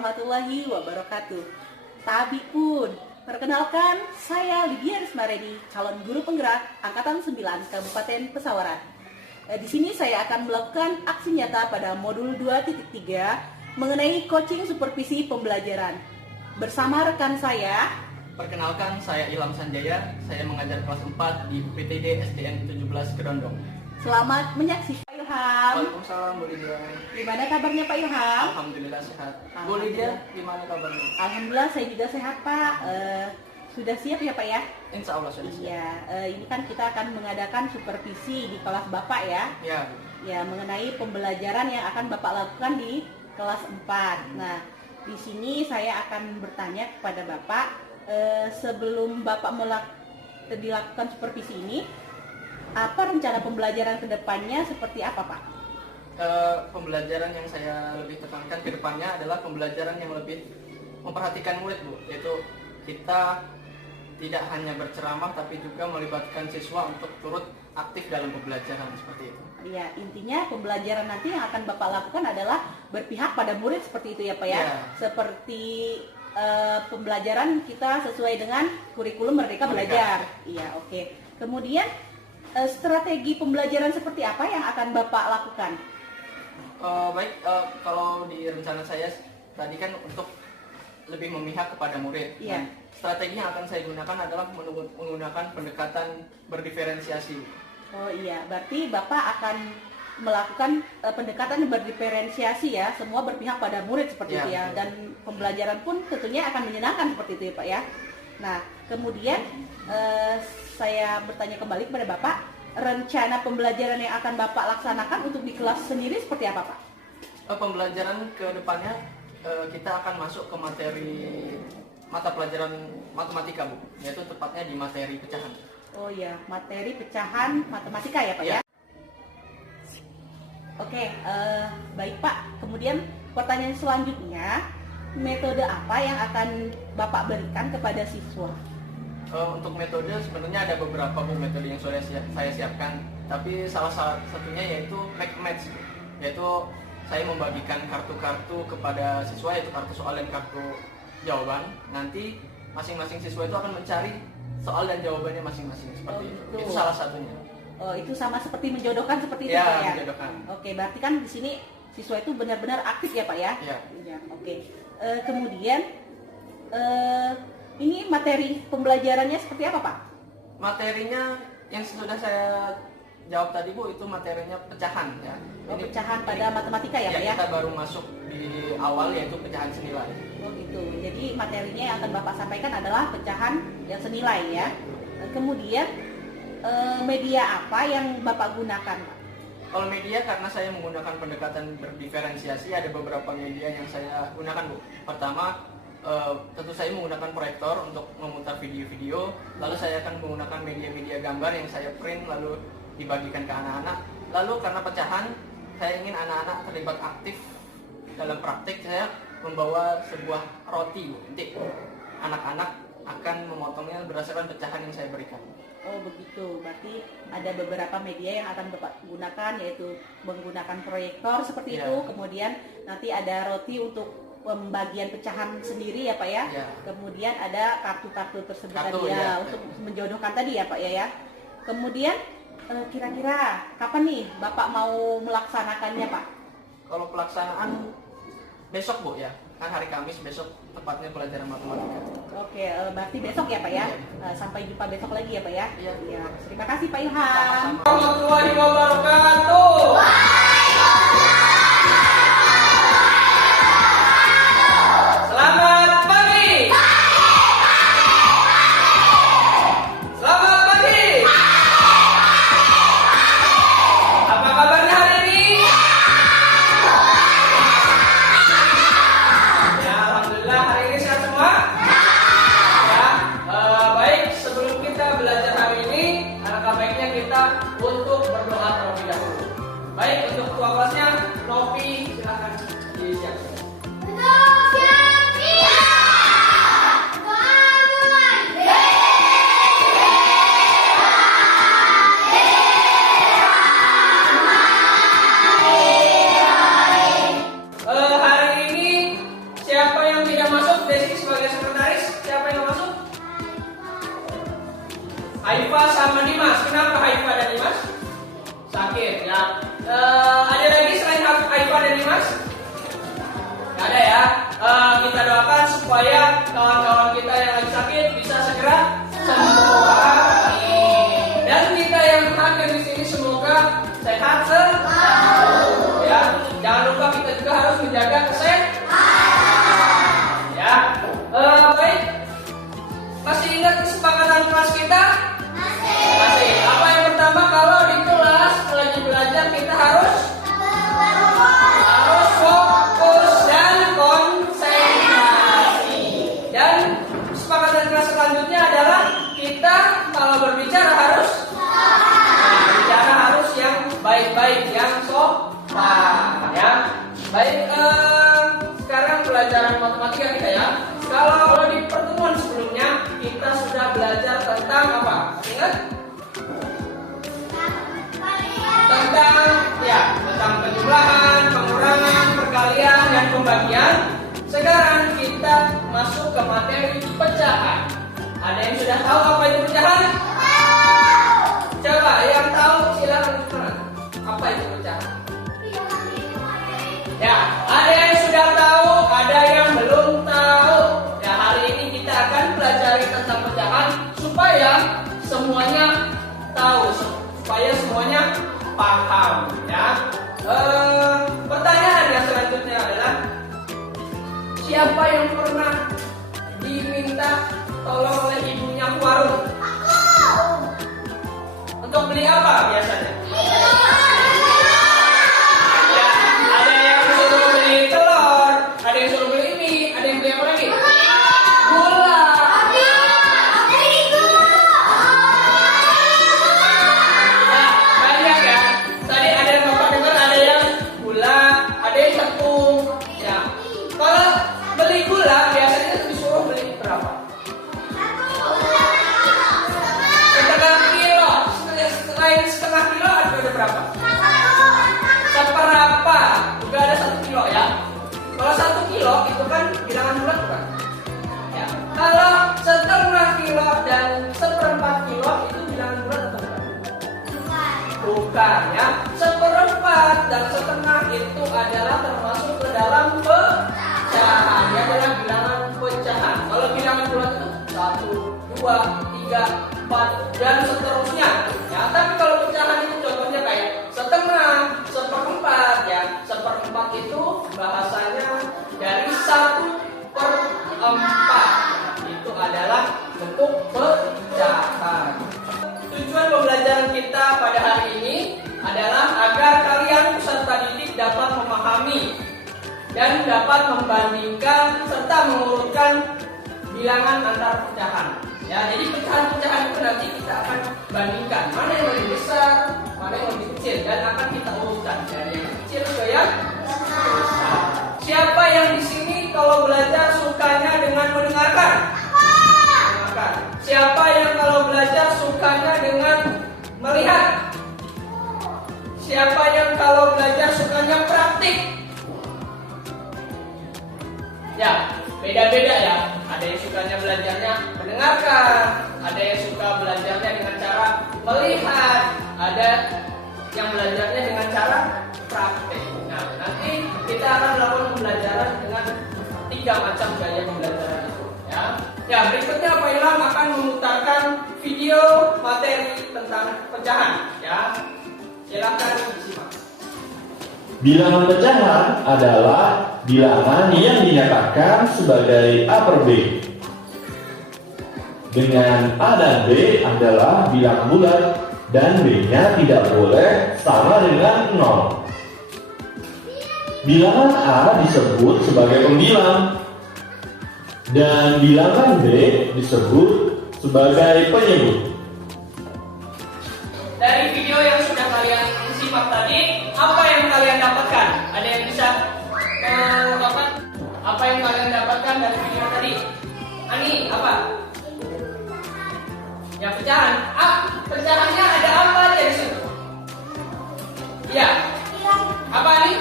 warahmatullahi wabarakatuh. Tabi pun, perkenalkan saya Lydia Rismaredi, calon guru penggerak Angkatan 9 Kabupaten Pesawaran. Di sini saya akan melakukan aksi nyata pada modul 2.3 mengenai coaching supervisi pembelajaran. Bersama rekan saya, perkenalkan saya Ilham Sanjaya, saya mengajar kelas 4 di UPTD SDN 17 Kedondong. Selamat menyaksikan Pak Ilham. Waalaikumsalam Bu Lydia. Gimana kabarnya Pak Ilham? Alhamdulillah sehat. Bu Lydia, gimana kabarnya? Alhamdulillah saya juga sehat Pak. Sudah siap ya Pak ya? Insya Allah sudah siap. Iya, ini kan kita akan mengadakan supervisi di kelas Bapak ya. Ya. Ya, mengenai pembelajaran yang akan Bapak lakukan di kelas 4. Nah, di sini saya akan bertanya kepada Bapak, sebelum Bapak dilakukan supervisi ini, apa rencana pembelajaran ke depannya seperti apa Pak? Pembelajaran yang saya lebih tekankan ke depannya adalah pembelajaran yang lebih memperhatikan murid Bu, yaitu kita tidak hanya berceramah tapi juga melibatkan siswa untuk turut aktif dalam pembelajaran seperti itu. Ya, intinya pembelajaran nanti yang akan Bapak lakukan adalah berpihak pada murid seperti itu ya Pak ya? Ya. Seperti pembelajaran kita sesuai dengan kurikulum Merdeka Belajar. Iya, oke. Kemudian strategi pembelajaran seperti apa yang akan Bapak lakukan? Kalau di rencana saya tadi kan untuk lebih memihak kepada murid. Iya. Strategi yang akan saya gunakan adalah menggunakan pendekatan berdiferensiasi. Oh iya, berarti Bapak akan melakukan pendekatan berdiferensiasi ya, semua berpihak pada murid seperti itu ya, dan pembelajaran pun tentunya akan menyenangkan seperti itu ya Pak ya. Nah, kemudian saya bertanya kembali kepada Bapak, rencana pembelajaran yang akan Bapak laksanakan untuk di kelas sendiri seperti apa Pak? Pembelajaran ke depannya kita akan masuk ke materi mata pelajaran matematika Bu, yaitu tepatnya di materi pecahan. Oh ya, materi pecahan matematika ya Pak ya? Oke, baik Pak. Kemudian pertanyaan selanjutnya, metode apa yang akan Bapak berikan kepada siswa? Untuk metode sebenarnya ada beberapa metode yang sudah saya siapkan, tapi salah satunya yaitu make match, yaitu saya membagikan kartu-kartu kepada siswa, yaitu kartu soal dan kartu jawaban. Nanti masing-masing siswa itu akan mencari soal dan jawabannya masing-masing seperti itu. Itu salah satunya. Oh, itu sama seperti menjodohkan seperti itu ya, Pak ya? Menjodohkan. Oke, berarti kan di sini siswa itu benar-benar aktif ya Pak ya? Iya. Ya, oke. Kemudian ini materi pembelajarannya seperti apa Pak? Materinya yang sudah saya jawab tadi Bu, itu materinya pecahan ya. Oh, pecahan pada matematika ya Pak ya? Kita baru masuk di awal yaitu pecahan senilai. Oh gitu. Jadi materinya yang akan Bapak sampaikan adalah pecahan yang senilai ya. Kemudian media apa yang Bapak gunakan Pak? Kalau media, karena saya menggunakan pendekatan berdiferensiasi, ada beberapa media yang saya gunakan Bu. Pertama, tentu saya menggunakan proyektor untuk memutar video-video. Lalu saya akan menggunakan media-media gambar yang saya print lalu dibagikan ke anak-anak. Lalu karena pecahan, saya ingin anak-anak terlibat aktif dalam praktik. Saya membawa sebuah roti Bu. Nanti anak-anak akan memotongnya berdasarkan pecahan yang saya berikan. Oh begitu, berarti ada beberapa media yang akan Bapak gunakan, yaitu menggunakan proyektor seperti itu. Kemudian nanti ada roti untuk pembagian pecahan sendiri ya Pak ya. Kemudian ada kartu-kartu tersebut untuk menjodohkan tadi ya Pak ya. Kemudian kira-kira kapan nih Bapak mau melaksanakannya Pak? Kalau pelaksanaan besok Bu ya, kan hari Kamis besok tepatnya pelajaran matematika. Oke, berarti besok ya Pak ya. Sampai jumpa besok lagi ya Pak ya. Iya. Terima kasih Pak Ilham. Warahmatullahi wabarakatuh. Selamat pagi. Selamat pagi. Apa kabarnya hari ini? Ya, alhamdulillah hari ini sehat semua. Ya, baik, sebelum kita belajar hari ini, alangkah baiknya kita untuk berdoa terlebih dahulu. Baik, untuk ketua kelasnya, Novi, silakan disiapkan. Hari ini siapa supaya kawan-kawan kita yang lagi sakit bisa segera sembuh. Amin. Dan kita yang hadir di sini semoga sehat selalu. Ya, jangan lupa kita juga harus menjaga kesehatan. Ya, baik. Masih ingat kesepakatan kelas kita? Masih. Apa yang pertama, kalau di kelas lagi belajar kita harus fokus dan konsentrasi. Dan kesepakatan kelas selanjutnya adalah kita kalau berbicara harus bicara harus yang baik-baik, yang sopan, ya. Baik, sekarang pelajaran matematika kita ya. Kalau di pertemuan sebelumnya kita sudah belajar tentang apa? Ingat? Tentang penjumlahan, pengurangan, perkalian, dan pembagian. Sekarang kita masuk ke materi pecahan. Ada yang sudah tahu apa itu pecahan? Coba yang tahu silakan tunjukkan. Apa itu pecahan? Ya, ada yang sudah tahu, ada yang belum tahu. Ya, hari ini kita akan pelajari tentang pecahan supaya semuanya tahu, supaya semuanya paham, ya. Pertanyaan yang selanjutnya adalah siapa yang pernah diminta tolong oleh ibunya ke warung? Untuk beli apa biasanya? Ya, ada yang suruh beli telur, ada yang suruh beli mie, ada yang beli apa lagi? Gula. Berapa? Seperempat. Juga ada 1 kilo ya. Kalau 1 kilo itu kan bilangan bulat bukan? Ya. Kalau setengah kilo dan seperempat kilo itu bilangan bulat atau bukan? Bukan ya. Seperempat dan setengah itu adalah termasuk ke dalam pecahan. Ya, adalah bilangan pecahan. Kalau bilangan bulat itu 1, 2, 3, 4 dan seterusnya. Ya, tapi kalau pecahan itu contohnya kayak setengah, seperempat ya. Seperempat itu bahasanya dari 1/4. Itu adalah bentuk pecahan. Tujuan pembelajaran kita pada hari ini adalah agar kalian peserta didik dapat memahami dan dapat membandingkan serta mengurutkan bilangan antar pecahan. Ya, jadi pecahan-pecahan itu nanti kita akan bandingkan mana yang lebih besar, mana yang lebih kecil, dan akan kita urutkan dari yang kecil ke yang besar. Siapa yang di sini kalau belajar sukanya dengan mendengarkan? Mendengarkan. Siapa yang kalau belajar sukanya dengan melihat? Siapa yang kalau belajar sukanya praktik? Ya, beda-beda ya. Ada yang sukanya belajarnya mendengarkan, ada yang suka belajarnya dengan cara melihat, ada yang belajarnya dengan cara praktek. Nah, nanti kita akan melakukan pembelajaran dengan 3 macam gaya pembelajaran itu. Ya, berikutnya Pak Ilham akan memutarkan video materi tentang pecahan. Ya, silakan disimak. Bilangan pecahan adalah bilangan yang dinyatakan sebagai A per B. Dengan A dan B adalah bilangan bulat dan B-nya tidak boleh sama dengan 0. Bilangan A disebut sebagai pembilang dan bilangan B disebut sebagai penyebut. Dari video yang sudah kalian simak tadi, apa yang kalian dapatkan? Ada yang bisa mengungkapkan apa yang kalian dapatkan dari video tadi? Ani, apa? Ya, pecahan. Pecahannya ada apa aja di situ? Ya. Apa nih?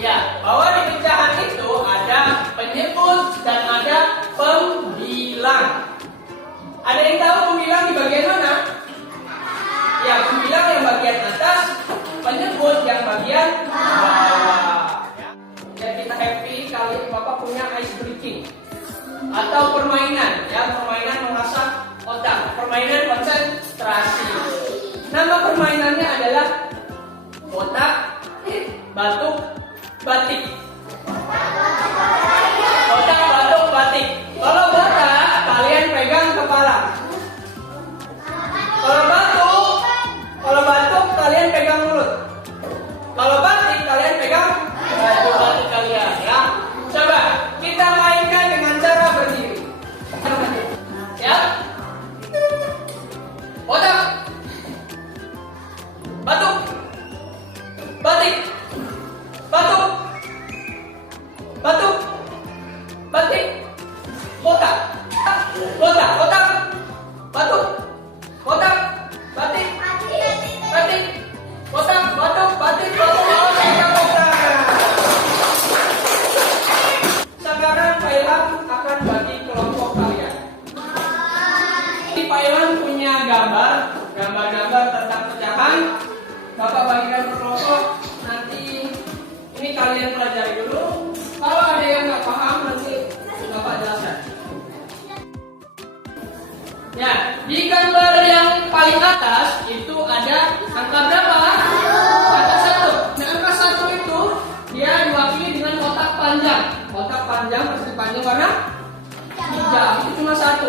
Ya, bahwa di pecahan itu ada penyebut dan ada pembilang. Ada yang tahu pembilang di bagian mana? Ya, pembilang yang bagian atas, penyebut yang bagian bawah. Ya, kita happy kali Bapak punya ice cream. batuk, batik. Botak, batuk, batik. Kalau botak, kalian pegang kepala. Kalau batuk kalian pegang mulut. Kalau batik kalian pegang baju batik kalian, ya. Coba kita mainkan dengan cara berdiri. Siap? Botak, batuk, batik, batuk, batuk, batik, botak, botak, botak, batuk, botak, batik, batik, botak, batuk, batik, batuk. Sekarang Pak Ilham akan bagi kelompok kalian. Pak Ilham punya gambar-gambar tentang pecahan. Bapak bagikan per kelompok. Nanti ini kalian pelajari dulu. Kalau ada yang nggak paham nanti Bapak jelaskan. Ya, di gambar yang paling atas itu ada angka berapa? Angka 1. Nah, angka 1 itu dia diwakili dengan kotak panjang. Kotak panjang pasti panjang warna hijau. Itu cuma 1.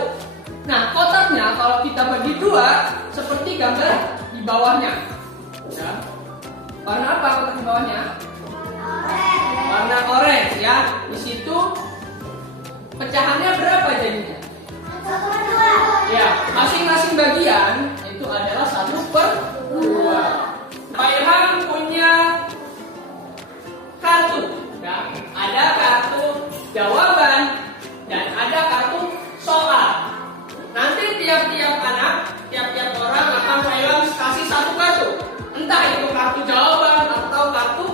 Nah, kotaknya kalau kita bagi 2 seperti gambar di bawahnya. Ya. Warna apa kotak di bawahnya? Warna orange, ya. Di situ pecahannya berapa jadinya? Ya, masing-masing bagian itu adalah 1/2. Pak Ilham punya kartu, ya. Ada kartu jawaban dan ada kartu soal. Nanti tiap-tiap anak, tiap-tiap orang akan Pak Ilham kasih 1 kartu. Entah itu kartu jawaban atau kartu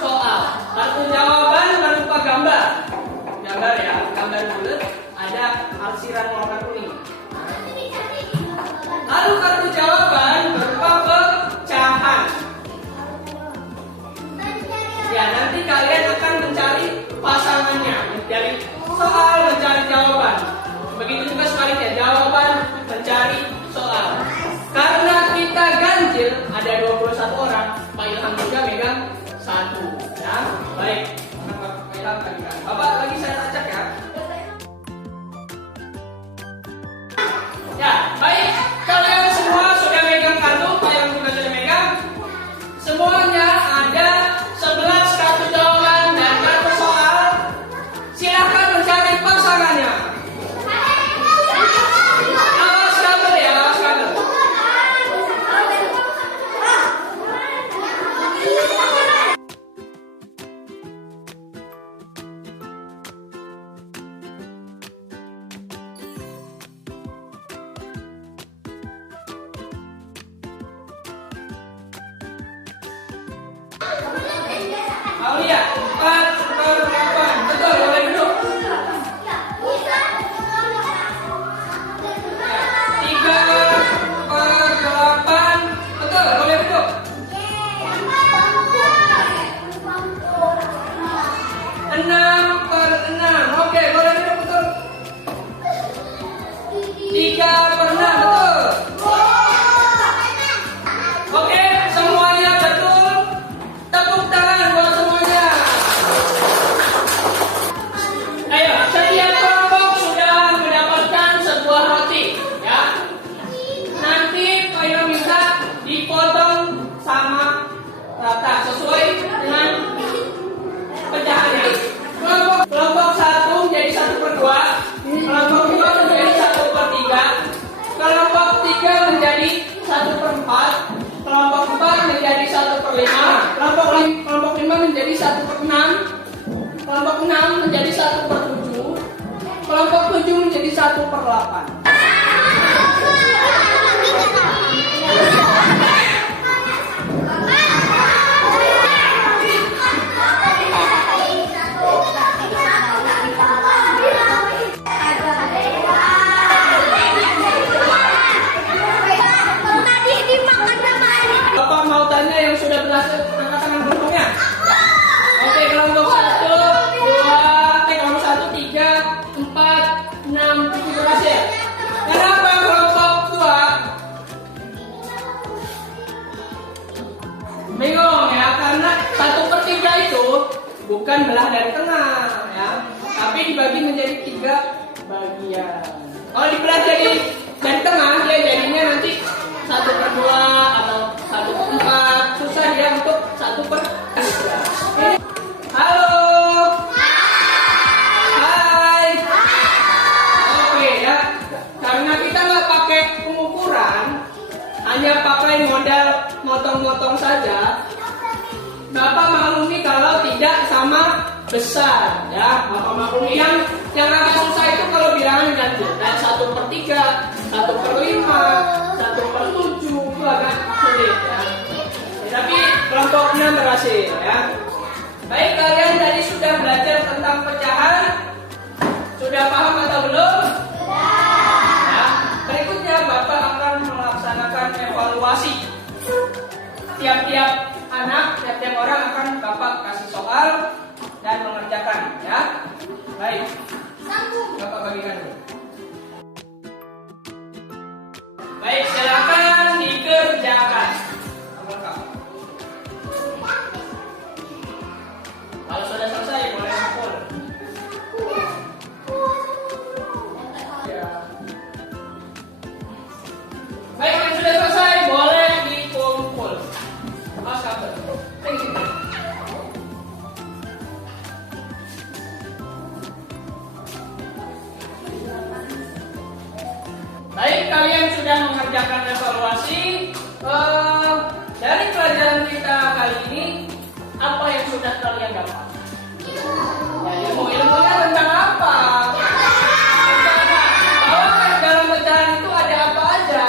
soal. Kartu jawaban berupa gambar, ya, gambar bulat. Ada arsiran warna kuning. Lalu kartu jawaban berupa pecahan. Ya, nanti kalian akan mencari pasangannya, mencari soal, mencari jawaban. Begitu juga sebaliknya, jawaban mencari soal. Karena kita ganjil, ada 21 orang, Pak Ilham juga megang 1. Ya, baik. Pak Ilham bagikan. Bapak lagi saya acak ya. Ya, baik. Kalian semua sudah megang kartu, Pak Ilham juga sudah megang. Semuanya ada 11 kartu jawaban dan kartu soal. Silakan mencari pasangannya. Awas kabel ya, awas kabel. Aulia, 4/8. Betul, boleh duduk. 3/8. Betul, boleh duduk. 6/6. Oke, boleh duduk, betul. 3/6, betul. Oke, semuanya betul. Tepuk tangan buat semuanya. Ayo, setiap kelompok sudah mendapatkan sebuah roti, ya. Nanti Pak Ilham minta dipotong sama rata sesuai dengan pecahannya. Kelompok 1 menjadi 1/2, kelompok 2 menjadi 1/3, kelompok 3 menjadi 1/4, kelompok 4 menjadi 1/5, kelompok 5 menjadi 1/6, kelompok 6 menjadi 1/7, kelompok 7 menjadi 1/8. Bapak mau tanya yang sudah berhasil angkat tangan kelompoknya? Oke, kelompok 1, 2, kelompok 1, 3, 4, 6, 7 berhasil. Kenapa kelompok 2? Bingung ya, karena 1/3 bukan belah dari tengah ya, tapi dibagi menjadi 3 bagian. Kalau dibelah dari tengah, dia jadinya nanti 1/2 atau 1/4, susah dia untuk 1/3. Halo. Hai. Oke ya. Karena kita nggak pakai pengukuran, hanya pakai modal motong-motong saja. Bapak maklumi kalau tidak sama besar ya. Bapak maklumi yang agak susah itu kalau bilangan ganjil. Dan 1/3, 1/5, 1/7 itu agak sulit ya. Tapi kelompoknya berhasil ya. Baik, kalian tadi sudah belajar tentang pecahan. Sudah paham atau belum? Ya. Berikutnya Bapak akan melaksanakan evaluasi. Tiap-tiap anak, tiap-tiap orang akan Bapak kasih soal dan mengerjakan ya. Baik. Bapak bagikan dulu. Baik, silakan dikerjakan. Kalau sudah selesai boleh kumpul. Ya. Baik, yang sudah selesai boleh dikumpul. Mas kabar. Thank you. Baik, kalian sudah mengerjakan evaluasi. Dari pelajaran kita kali ini, apa yang sudah kalian dapat? Ya, ilmu-ilmunya tentang apa? Bahwa dalam pecahan itu ada apa aja?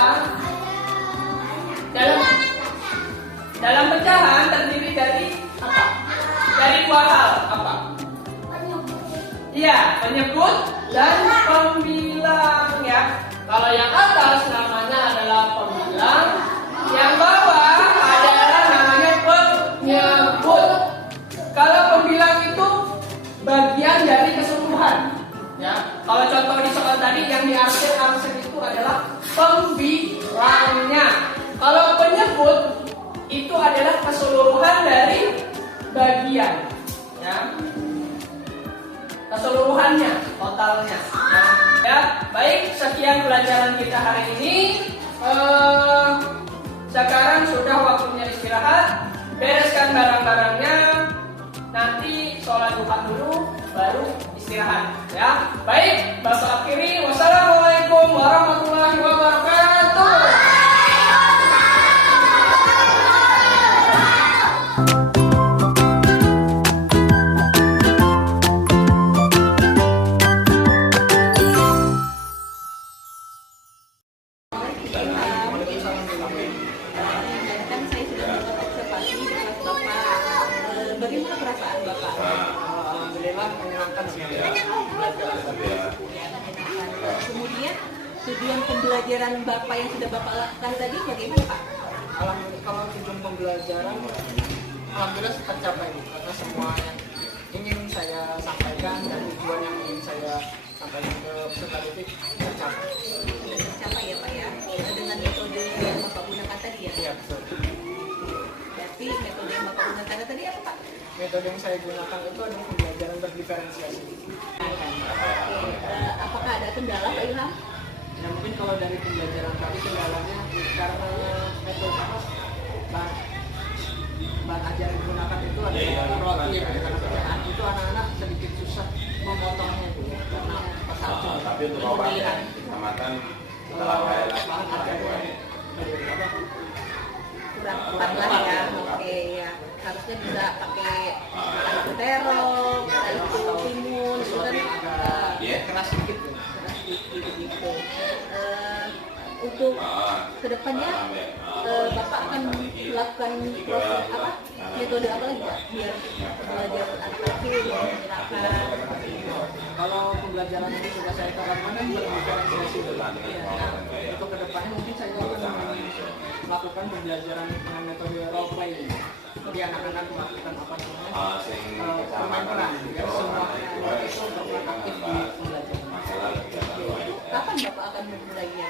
Dalam pecahan terdiri dari apa? Dari 2 hal. Apa? Iya, penyebut dan pembilang ya. Kalau yang atas namanya adalah pembilang, yang bawah adalah namanya penyebut. Kalau pembilang itu bagian dari keseluruhan. Ya, kalau contoh di soal tadi yang diarsir itu adalah pembilangnya. Kalau penyebut itu adalah keseluruhan dari bagian. Ya, keseluruhannya, totalnya. Ya, baik, sekian pelajaran kita hari ini. Sekarang sudah waktunya istirahat. Bereskan barang-barangnya. Nanti sholat duha dulu, baru istirahat. Ya, baik. Bapak akhiri. Wassalamualaikum warahmatullahi wabarakatuh. Bagaimana perasaan Bapak? Alhamdulillah menyenangkan sekali. Kemudian tujuan pembelajaran Bapak yang sudah Bapak lakukan tadi bagaimana Pak? Alhamdulillah, kalau tujuan pembelajaran alhamdulillah tercapai karena semua yang ingin saya sampaikan dan tujuan yang ingin saya sampaikan ke peserta didik tercapai. Tercapai ya Pak ya, dengan metode yang Bapak gunakan tadi ya? Iya, betul. Berarti metode yang Bapak gunakan tadi apa Pak? Metode yang saya gunakan itu adalah pembelajaran berdiferensiasi. Apakah ada kendala Pak Ilham? Ya mungkin kalau dari pembelajaran tadi kendalanya karena metode bahan ajar yang digunakan itu adalah roti ya, karena pecahan itu anak-anak sedikit susah memotongnya itu karena pasal tapi untuk obat ya, kecamatan setelah bahan ajar Kurang tepat lah ya, oke ya. Harusnya bisa pakai tali terong, tali timun, itu kan keras sedikit ya. keras sedikit gitu. Untuk kedepannya Bapak akan melakukan proses apa, metode apa lagi Pak? Biar belajar anak kecil menggunakan. Kalau pembelajaran ini sudah saya terapkan dan berdiferensiasi untuk kedepannya mungkin saya akan melakukan pembelajaran dengan metode role play. Jadi anak-anak melakukan apa namanya bermain peran biar semua anak itu berperan aktif di pembelajaran. Kapan Bapak akan memulainya?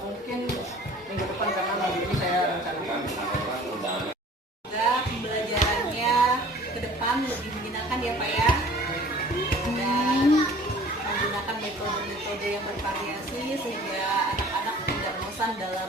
Mungkin minggu depan karena minggu ini saya rencanakan. Semoga pembelajarannya ke depan akan lebih menyenangkan ya Pak ya. Dan menggunakan metode-metode yang bervariasi sehingga anak-anak tidak bosan dalam